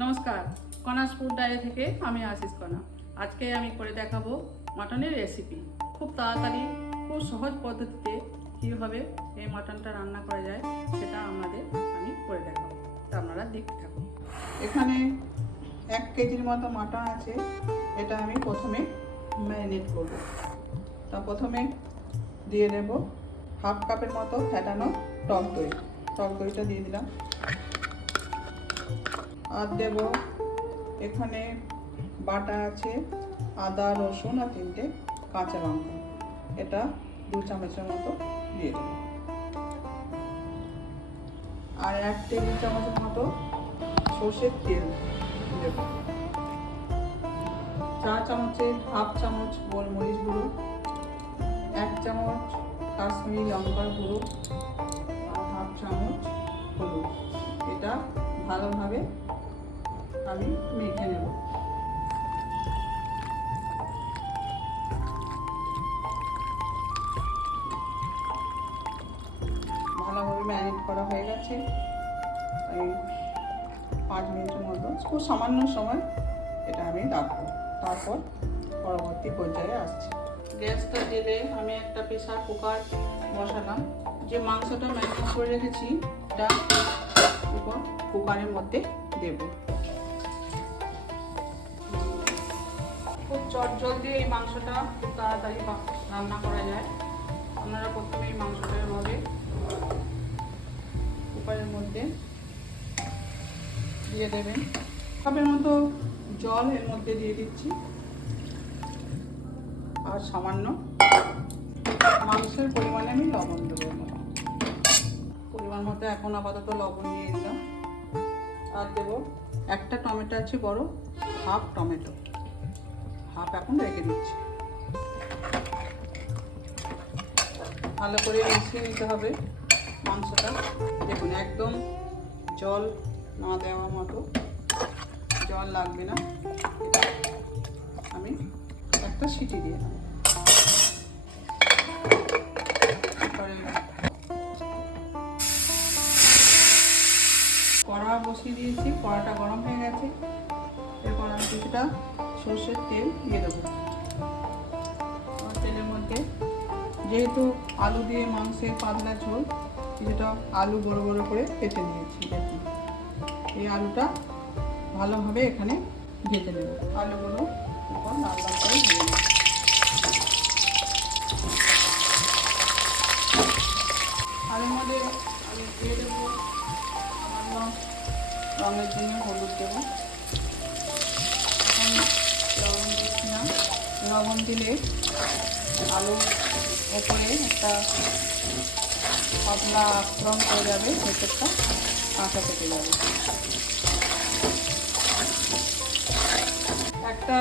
নমস্কার, কনাস food diary থেকে আমি আশিস কণা। আজকে আমি করে দেখাবো মাটনের রেসিপি। খুব তাড়াতাড়ি, খুব সহজ পদ্ধতিতে কীভাবে এই মাটনটা রান্না করা যায় সেটা আমি করে দেখাবো। তা আপনারা দেখতে থাকুন। এখানে 1 কেজির মতো মাটন আছে। এটা আমি প্রথমে ম্যারিনেট করব। তা প্রথমে দিয়ে দেব হাফ কাপের মতো ফেটানো টক দই। টক দইটা দিয়ে দিলাম। আর দেব এখানে বাটা আছে আদা, রসুন আর 3টে কাঁচা লঙ্কা। এটা 2 চামচের মতো দিয়ে দেব। আর 1 টেবিল চামচের মতো সর্ষের তেল দেব। 4 চামচের হাফ চামচ গোলমরিচ গুঁড়ো, 1 চামচ কাশ্মীরি লঙ্কার গুঁড়ো আর হাফ চামচ হলুদ। এটা ভালোভাবে আমি মেখে নেব। ভালোভাবে ম্যারিনেট করা হয়ে গেছে। আমি 5 মিনিটের মতো, খুব সামান্য সময় এটা আমি রাখবো। তারপর পরবর্তী পর্যায়ে আসছি। গ্যাসটা জেলে আমি একটা প্রেসার কুকার বসালাম। যে মাংসটা ম্যারিনেট করে রেখেছি এটা কুকারের মধ্যে দেব। খুব চটজলদি এই মাংসটা খুব তাড়াতাড়ি রান্না করা যায়। আপনারা প্রথমে এই মাংসটা এভাবে কুকারের মধ্যে দিয়ে দেবেন। কাপের মতো জল এর মধ্যে দিয়ে দিচ্ছি আর সামান্য মাংসের পরিমাণে আমি লবণ দেবো। পরিমাণ মতো এখন আপাতত লবণ দিয়ে দিলাম। আর দেবো একটা টমেটো আছে বড়, হাফ টমেটো, হাফ এখন রেখে দিচ্ছি। ভালো করে মিশিয়ে নিতে হবে মাংসটা। দেখুন একদম জল না দেওয়ার মতো, জল লাগবে না। আমি একটা সিটি দিয়ে দেব। কড়া বসিয়ে দিয়েছি, কড়াটা গরম হয়ে গেছে। এরপর আমি কিছুটা সর্ষের তেল দিয়ে দেবো। তেলের মধ্যে যেহেতু আলু দিয়ে মাংসের পাতলা ঝোল, কিছুটা আলু বড় বড় করে কেটে নিয়েছি। দেখুন এই আলুটা ভালোভাবে এখানে ভেজে নেব। আলুগুলো উপর লাল লাল করে ভেজে নেব। আলুর মধ্যে আমি দিয়ে দেবো সামান্য রঙের জন্য হলুদ দেবো। লবণ দিচ্ছি না। লবণ দিলে আলুর ওপরে একটা পাতলা আক্রমণ করে যাবে, ভেতরটা কাঁচা থেকে যাবে। একটা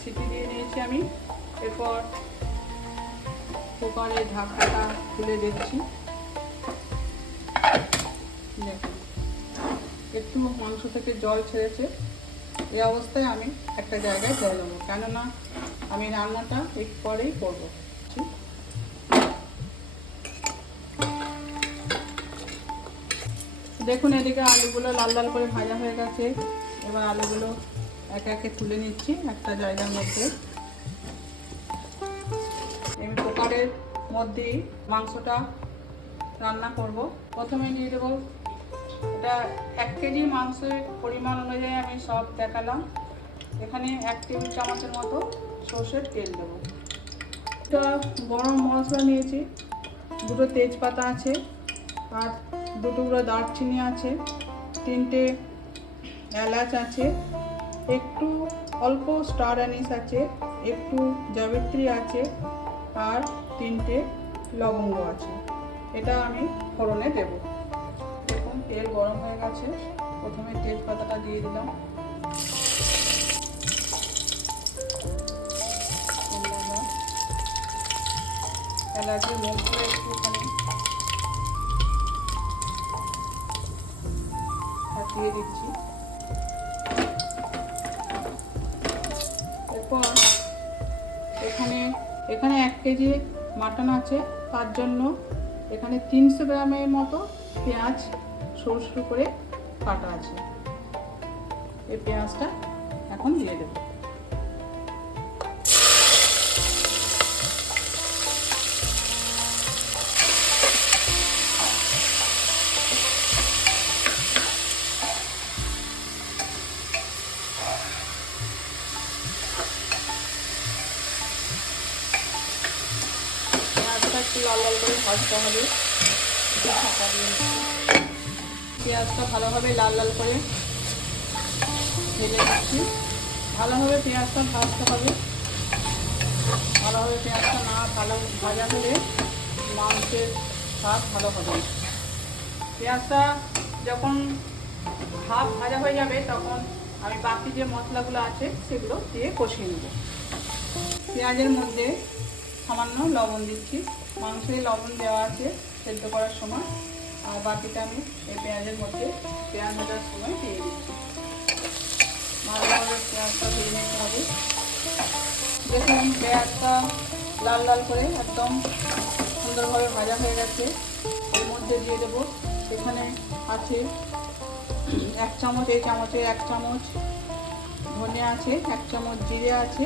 সিটি দিয়ে দিয়েছি আমি। এরপর কুকারের ঢাকনাটা খুলে দিচ্ছি। দেখুন একটু মাংস থেকে জল ছেড়েছে। এই অবস্থায় আমি একটা জায়গায় জল দেবো, কেননা আমি রান্নাটা একটু পরেই করবো। দেখুন এদিকে আলুগুলো লাল লাল করে ভাজা হয়ে গেছে। এবার আলুগুলো একে একে তুলে নিচ্ছি একটা জায়গার মধ্যে। আমি কুকারের মধ্যেই মাংসটা রান্না করব। প্রথমে নিয়ে দেবো, এটা 1 কেজি মাংসের পরিমাণ অনুযায়ী আমি সব দেখালাম। এখানে 1 টেবিল চামচের মতো সর্ষের তেল দেবো। এটা গরম মশলা নিয়েছি, 2টো তেজপাতা আছে আর 2 টুকরো দারচিনি আছে, 3টে এলাচ আছে, একটু অল্প স্টার অ্যানিস আছে, একটু জাবিত্রী আছে আর 3টে লবঙ্গ আছে। এটা আমি ফোড়নে দেব। দেখুন তেল গরম হয়ে গেছে। প্রথমে তেজপাতাটা দিয়ে দিলাম। এলাচের মুখগুলো একটুখানি দিয়ে দিচ্ছি। এরপর এখানে 1 কেজি মাটন আছে, তার জন্য এখানে 300 গ্রামের মতো পেঁয়াজ সরু সরু করে কাটা আছে। এই পেঁয়াজটা এখন দিয়ে দেবো। পেঁয়াজটা একটু লাল লাল করে ভাজতে হবে। পেঁয়াজটা ভালোভাবে লাল লাল করে ভেজে দিচ্ছি। ভালোভাবে পেঁয়াজটা ভাজতে হবে। ভালোভাবে পেঁয়াজটা না ভাজা হলে মাংসের স্বাদ ভালো হবে। পেঁয়াজটা যখন হাফ ভাজা হয়ে যাবে তখন আমি বাকি যে মশলাগুলো আছে সেগুলো দিয়ে কষিয়ে নেব। পেঁয়াজের মধ্যে সামান্য লবণ দিচ্ছি। মাংসে লবণ দেওয়া আছে সেদ্ধ করার সময়, আর বাকিটা আমি এই পেঁয়াজের মধ্যে পেঁয়াজ ভাজার সময় দিয়ে দিচ্ছি। ভালোভাবে পেঁয়াজটা দিয়ে নিতে হবে। দেখুন পেঁয়াজটা লাল লাল করে একদম সুন্দরভাবে ভাজা হয়ে গেছে। এর মধ্যে দিয়ে দেবো, এখানে আছে 1 চামচ, এই চামচে 1 চামচ ধনে আছে, 1 চামচ জিরে আছে,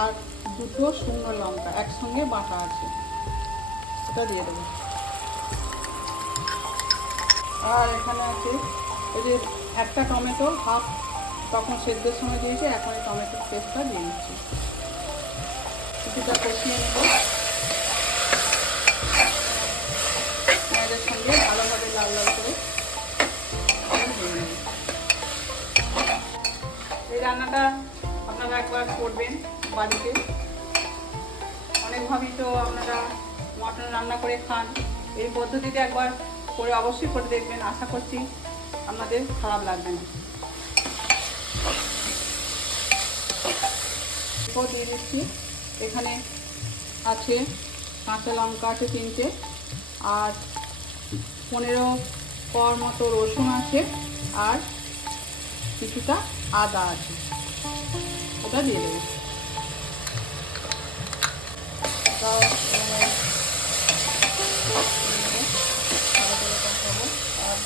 আর 2টো শুকনো লঙ্কা একসঙ্গে বাটা আছে, এটা দিয়ে দেবো। আর এখানে আছে এই যে একটা টমেটো হাফ তখন সেদ্ধের সময় দিয়েছি, এখন এই টমেটোর পেস্টটা দিয়ে দিচ্ছি। কিছুটা কষিয়ে নেব পেঁয়াজের সঙ্গে ভালোভাবে লাল লাল করে দিয়ে নেব। এই রান্নাটা আপনারা একবার করবেন বাড়িতে। অনেকভাবেই তো আপনারা মটন রান্না করে খান, এই পদ্ধতিতে একবার করে অবশ্যই করে দেখবেন। আশা করছি আপনাদের খারাপ লাগবে না। দিয়ে দিচ্ছি, এখানে আছে কাঁচা লঙ্কা আছে 3টে, আর 15 কোয়া মতো রসুন আছে, আর কিছুটা আদা আছে, ওটা দিয়ে দেবো। আর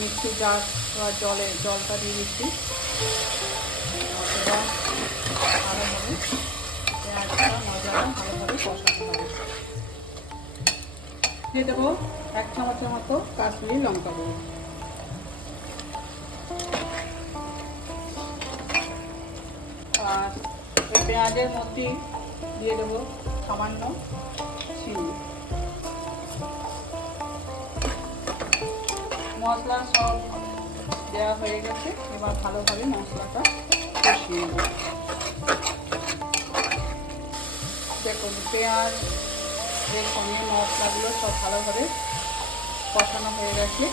মিক্সির জার জলটা দিয়ে দিচ্ছি। ভালোভাবে পেঁয়াজটা মশলাটা ভালোভাবে কষাতে হবে। দিয়ে দেবো 1 চামচের মতো কাশ্মীরি লঙ্কা গুঁড়ো। আর এই পেঁয়াজের মধ্যে দিয়ে দেবো সামান্য চিনি। মশলা সব দেওয়া হয়ে গেছে, এবার ভালোভাবে মশলাটা কষিয়ে নেব। দেখুন পেঁয়াজ এর সঙ্গে মশলাগুলো সব ভালোভাবে কষানো হয়ে গেছে।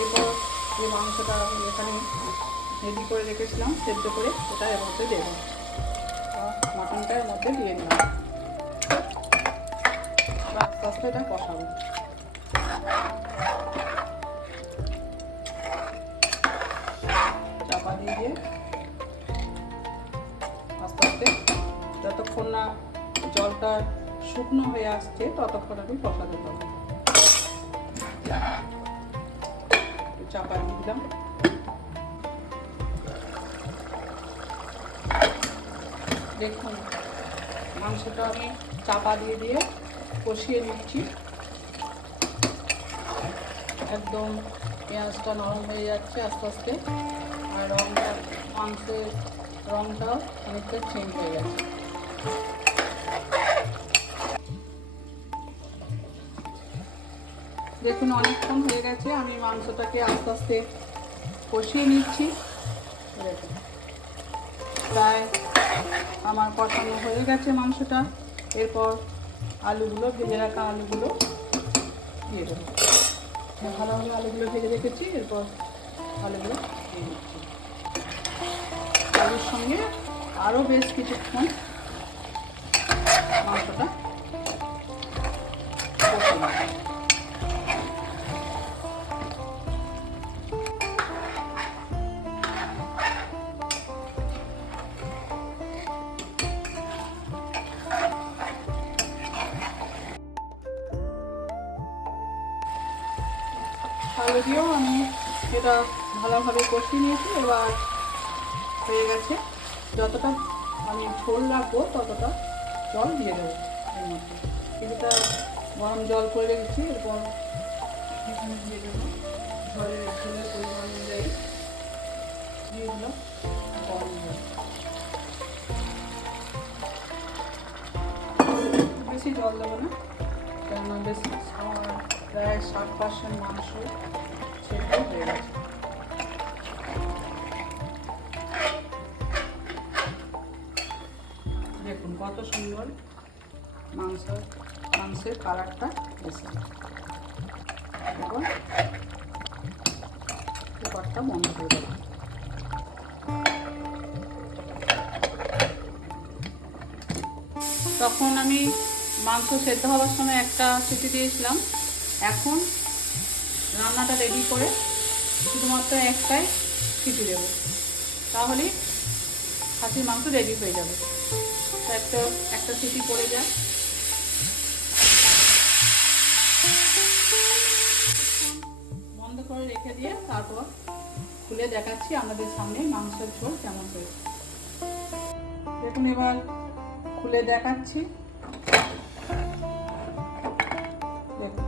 এরপর যে মাংসটা আমি এখানে রেডি করে রেখেছিলাম সেদ্ধ করে, ওটা এর মধ্যে দেবো। মাটনটা এর মধ্যে দিয়ে দিলাম। আস্তে আস্তে এটা কষাবো। চাপা দিয়ে আস্তে আস্তে যতক্ষণ না জলটা শুকনো হয়ে আসছে ততক্ষণ আমি কষাতে পারবো। চাপা দিয়ে দিলাম। দেখুন মাংসটা আমি চাপা দিয়ে কষিয়ে নিচ্ছি। একদম পেঁয়াজটা নরম হয়ে যাচ্ছে আস্তে আস্তে, আর মাংসের রঙটাও অনেকটা চেঞ্জ হয়ে গেছে। দেখুন অনেকক্ষণ হয়ে গেছে, আমি মাংসটাকে আস্তে আস্তে কষিয়ে নিচ্ছি। দেখুন প্রায় আমার কষানো হয়ে গেছে মাংসটা। এরপর আলুগুলো, ভেজে রাখা আলুগুলো দিয়ে দেবো। ভালোভাবে আলুগুলো ভেজে রেখেছি, এরপর আলুগুলো দিয়ে দিচ্ছি। আলুর সঙ্গে আরও বেশ কিছুক্ষণ মাংসটা কষিয়ে নেব। আলু দিয়েও আমি এটা ভালোভাবে কষিয়ে নিয়েছি। এবার হয়ে গেছে। যতটা আমি ঝোল রাখবো ততটা জল দিয়ে দেবো এর মধ্যে। কিছুটা গরম জল করে রেখেছি, এরপর এখানে দিয়ে দেবো ঝোলের পরিমাণ অনুযায়ী দিয়ে দিলাম গরম জল। বেশি জল দেবো না, কেননা বেশি প্রায় 60% মাংস সেদ্ধ হয়ে গেছে। দেখুন কত সুন্দর মাংসের কালারটা এসে। এবার কুকারটা বন্ধ করে দেবো। তখন আমি মাংস সেদ্ধ হওয়ার সময় একটা সিটি দিয়েছিলাম। এখন রান্নাটা রেডি করে শুধুমাত্র একটাই সিটি দেবো, তাহলেই খাসির মাংস রেডি হয়ে যাবে। তো একটা সিটি পড়ে যায়। বন্ধ করে রেখে দিয়ে তারপর খুলে দেখাচ্ছি আপনাদের সামনে মাংসের ঝোল কেমন হয়েছে। দেখুন এবার খুলে দেখাচ্ছি। দেখুন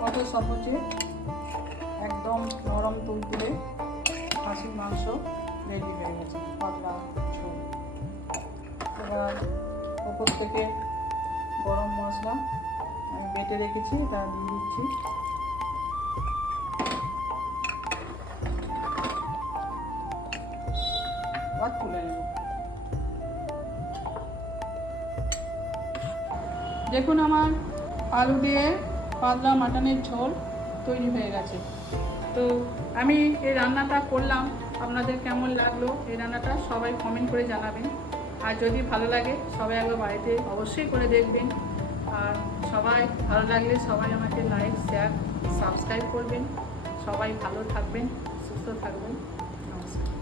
কত সহজে একদম নরম তুলতুলে খাসির মাংস রেডি হয়ে গেছে, পাতলা ঝোল। এবার ওপর থেকে গরম মশলা আমি বেটে রেখেছি, তা দিয়ে দিচ্ছি। আবার তুলে নেব। দেখুন আমার আলু দিয়ে পাতলা মাটনের ঝোল তৈরি হয়ে গেছে। তো আমি এই রান্নাটা করলাম, আপনাদের কেমন লাগলো এই রান্নাটা সবাই কমেন্ট করে জানাবেন। আর যদি ভালো লাগে সবাই একবার বাড়িতে অবশ্যই করে দেখবেন। আর সবাই ভালো লাগলে সবাই আমাকে লাইক, শেয়ার, সাবস্ক্রাইব করবেন। সবাই ভালো থাকবেন, সুস্থ থাকবেন। নমস্কার।